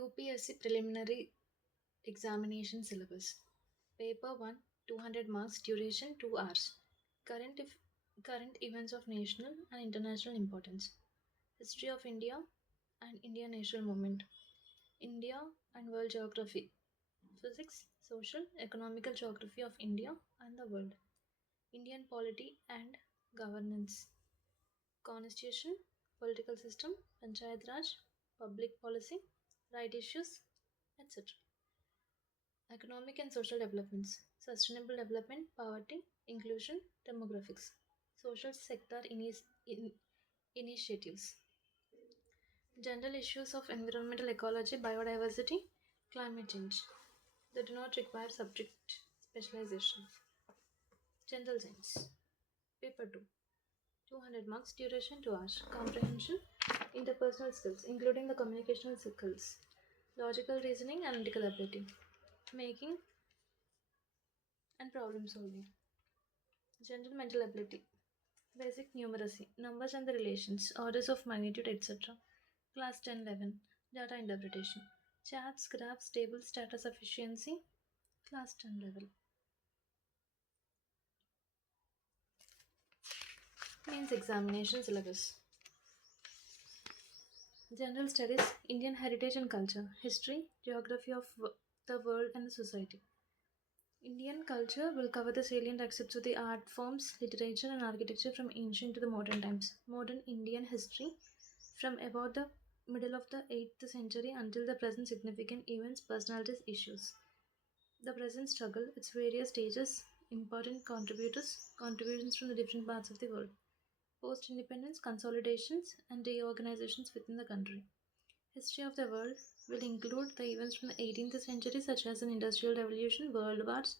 UPSC Preliminary Examination Syllabus. Paper 1, 200 marks, duration 2 hours. Current events of national and international importance. History of India and Indian national movement. India and world geography. Physics, social, economical geography of India and the world. Indian polity and governance. Constitution, political system, Panchayat Raj, public policy, right issues, etc. Economic and social developments, sustainable development, poverty, inclusion, demographics, social sector initiatives, general issues of environmental ecology, biodiversity, climate change. They do not require subject specialization. General science, paper 2, 200 marks, duration 2 hours, comprehension, interpersonal skills, including the communicational skills, logical reasoning, analytical ability, making and problem solving. General mental ability, basic numeracy, numbers and the relations, orders of magnitude, etc. Class 10 11, data interpretation, charts, graphs, tables, data sufficiency, class 10 level. Means examination syllabus. General studies, Indian heritage and culture, history, geography of the world and the society. Indian culture will cover the salient aspects of the art forms, literature, and architecture from ancient to the modern times. Modern Indian history, from about the middle of the 8th century until the present, significant events, personalities, issues. The present struggle, its various stages, important contributions from the different parts of the world. Post independence, consolidations, and reorganizations within the country. History of the world will include the events from the 18th century, such as an industrial revolution, world wars,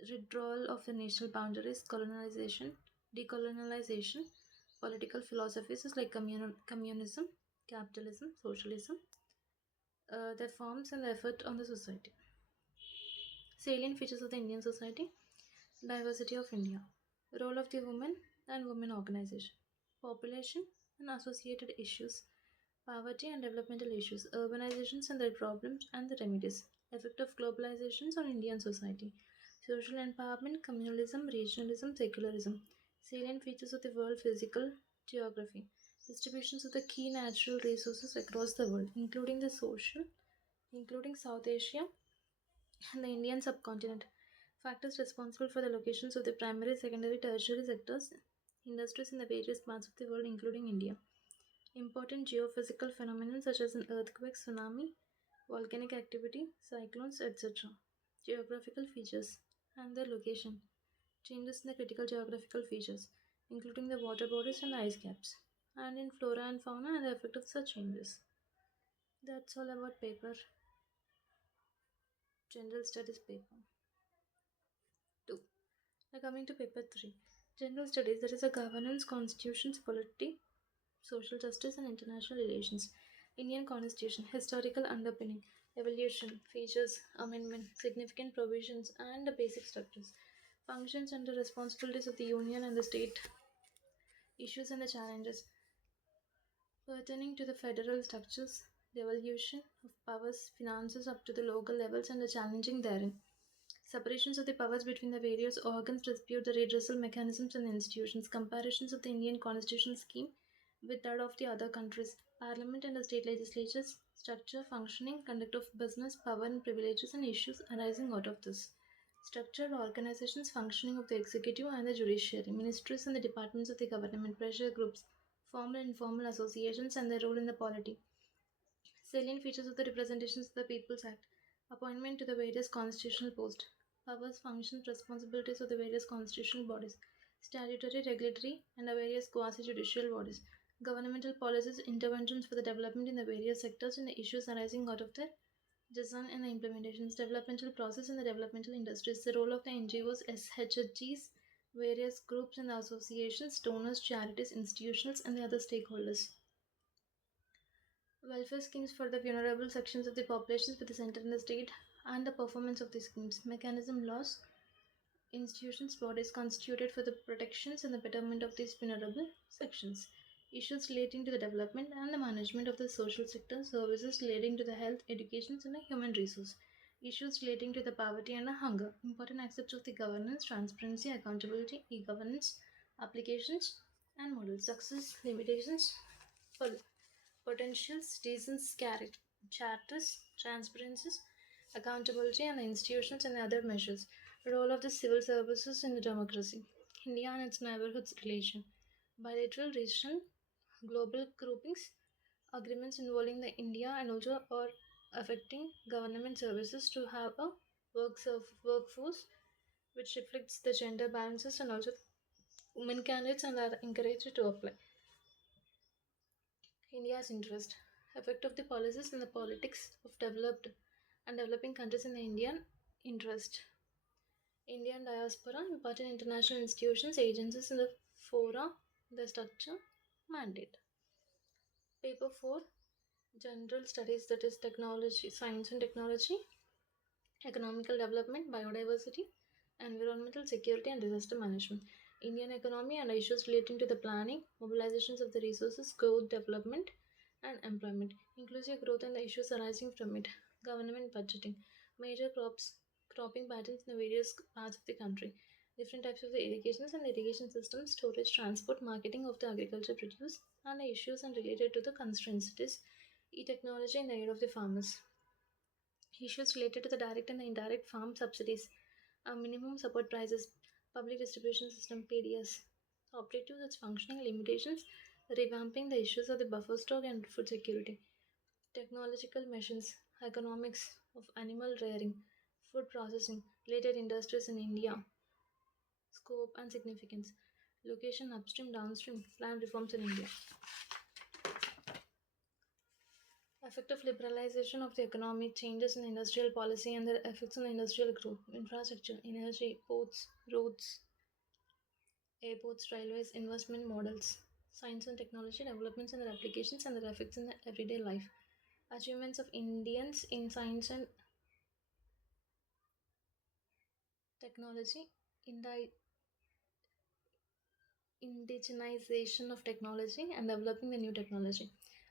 withdrawal of the national boundaries, colonization, decolonization, political philosophies like communism, capitalism, socialism, their forms and the effect on the society. Salient features of the Indian society, diversity of India, role of the women and women organization, population and associated issues, poverty and developmental issues, urbanizations and their problems and the remedies, effect of globalizations on Indian society, social empowerment, communalism, regionalism, secularism, salient features of the world physical geography, distributions of the key natural resources across the world, including South Asia and the Indian subcontinent, factors responsible for the locations of the primary, secondary, tertiary sectors, industries in the various parts of the world, including India. Important geophysical phenomena such as an earthquake, tsunami, volcanic activity, cyclones, etc. Geographical features and their location. Changes in the critical geographical features, including the water bodies and the ice caps, and in flora and fauna and the effect of such changes. That's all about paper. General studies paper 2. Now coming to paper 3. General studies, that is a governance, constitutions, polity, social justice and international relations. Indian Constitution, historical underpinning, evolution, features, amendment, significant provisions, and the basic structures. Functions and the responsibilities of the Union and the state, issues and the challenges pertaining to the federal structures, the evolution of powers, finances up to the local levels, and the challenging therein. Separations of the powers between the various organs, dispute the redressal mechanisms and institutions, comparisons of the Indian constitutional scheme with that of the other countries, parliament and the state legislatures, structure, functioning, conduct of business, power and privileges and issues arising out of this. Structured organizations, functioning of the executive and the judiciary, ministries and the departments of the government, pressure groups, formal and informal associations and their role in the polity. Salient features of the Representations of the People's Act. Appointment to the various constitutional posts. Powers, functions, responsibilities of the various constitutional bodies. Statutory, regulatory, and the various quasi-judicial bodies. Governmental policies, interventions for the development in the various sectors and the issues arising out of their design and the implementations. Developmental process and the developmental industries. The role of the NGOs, SHGs, various groups and associations, donors, charities, institutions, and the other stakeholders. Welfare schemes for the vulnerable sections of the populations with the center and the state, and the performance of these schemes. Mechanism laws, institutions, bodies constituted for the protections and the betterment of these vulnerable sections. issues relating to the development and the management of the social sector, services relating to the health, education, and the human resource, issues relating to the poverty and the hunger, important aspects of the governance, transparency, accountability, e-governance, applications, and models, success, limitations, pol- potential citizens carried, charters, transparencies, accountability, and the institutions and other measures, role of the civil services in the democracy, India and its neighborhoods relation, bilateral, regional, global groupings, agreements involving the India and also or affecting government services to have a workforce which reflects the gender balances and also women candidates and are encouraged to apply. India's interest, effect of the policies and the politics of developed and developing countries in the Indian interest. Indian diaspora, important international institutions, agencies in the fora, the structure, mandate. Paper 4, general studies, that is technology, science and technology, economical development, biodiversity, environmental security, and disaster management. Indian economy and issues relating to the planning, mobilizations of the resources, growth, development, and employment. Inclusive growth and the issues arising from it. Government budgeting. Major cropping patterns in the various parts of the country. Different types of the irrigations and irrigation systems, storage, transport, marketing of the agriculture produce, and the issues and related to the constraints. It is e-technology in the aid of the farmers. Issues related to the direct and the indirect farm subsidies, minimum support prices, public distribution system (PDS), objectives, its functioning limitations, revamping the issues of the buffer stock and food security, technological machines, economics of animal rearing, food processing, related industries in India, scope and significance, location upstream, downstream, land reforms in India. Effect of liberalization of the economy, changes in industrial policy and their effects on industrial growth, infrastructure, energy, ports, roads, airports, railways, investment models, science and technology, developments and their applications and their effects in the everyday life. Achievements of Indians in science and technology, indi- indigenization of technology and developing the new technology.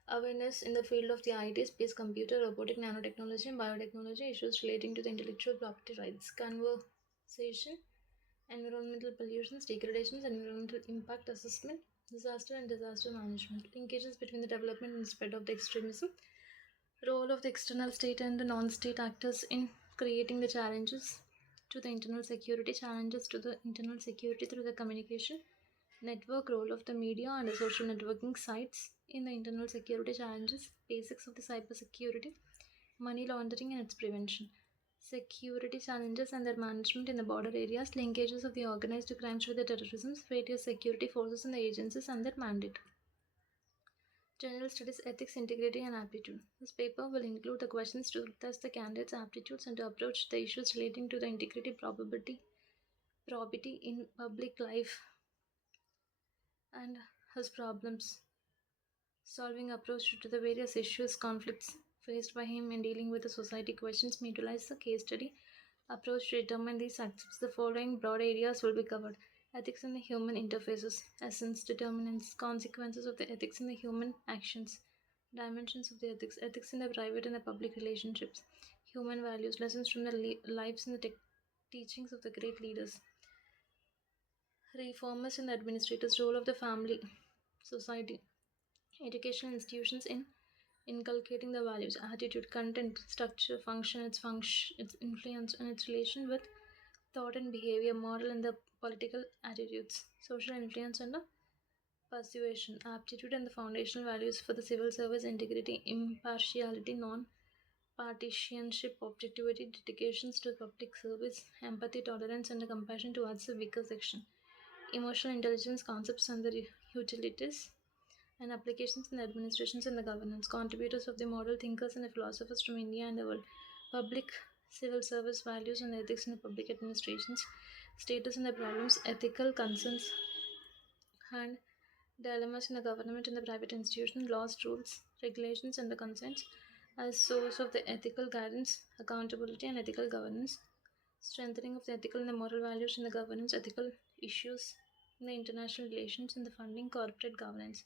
Awareness in the field of the IT, space, computer, robotic, nanotechnology, and biotechnology, issues relating to the intellectual property rights, conversation, environmental pollutions, degradations, environmental impact assessment, disaster and disaster management, linkages between the development and spread of the extremism, role of the external state and the non-state actors in creating the challenges to the internal security, challenges to the internal security through the communication network, role of the media and the social networking sites in the internal security challenges, basics of the cyber security, money laundering and its prevention, security challenges and their management in the border areas, linkages of the organized crimes with the terrorism, various security forces and the agencies and their mandate. General Studies Ethics, Integrity and Aptitude. This paper will include the questions to test the candidate's aptitudes and to approach the issues relating to the integrity, probity in public life and his problems solving approach to the various issues, conflicts faced by him in dealing with the society questions may utilize the case study approach to determine these aspects. The following broad areas will be covered: ethics in the human interfaces, essence, determinants, consequences of the ethics in the human actions, dimensions of the ethics, ethics in the private and the public relationships, human values, lessons from the lives and the teachings of the great leaders, reformers and the administrators, role of the family, society, educational institutions in inculcating the values, attitude, content, structure, function, its influence, and its relation with thought and behavior, model, and the political attitudes, social influence, and the persuasion, aptitude, and the foundational values for the civil service, integrity, impartiality, non-partisanship, objectivity, dedications to public service, empathy, tolerance, and the compassion towards the weaker section, emotional intelligence, concepts, and the utilities and applications in the administrations and the governance, contributors of the model thinkers and the philosophers from India and the world, public civil service values and ethics in the public administrations, status and the problems, ethical concerns and dilemmas in the government and the private institution, laws, rules, regulations, and the consents as source of the ethical guidance, accountability, and ethical governance, strengthening of the ethical and the moral values in the governance, ethical issues in the international relations and the funding corporate governance.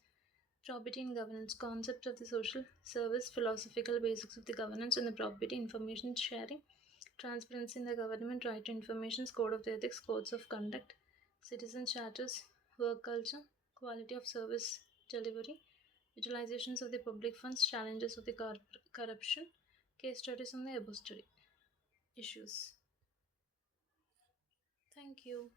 Probity in governance, concept of the social service, philosophical basics of the governance and the probity, information sharing, transparency in the government, right to information, code of the ethics, codes of conduct, citizen charters, work culture, quality of service delivery, utilizations of the public funds, challenges of the corruption, case studies on the above study issues. Thank you.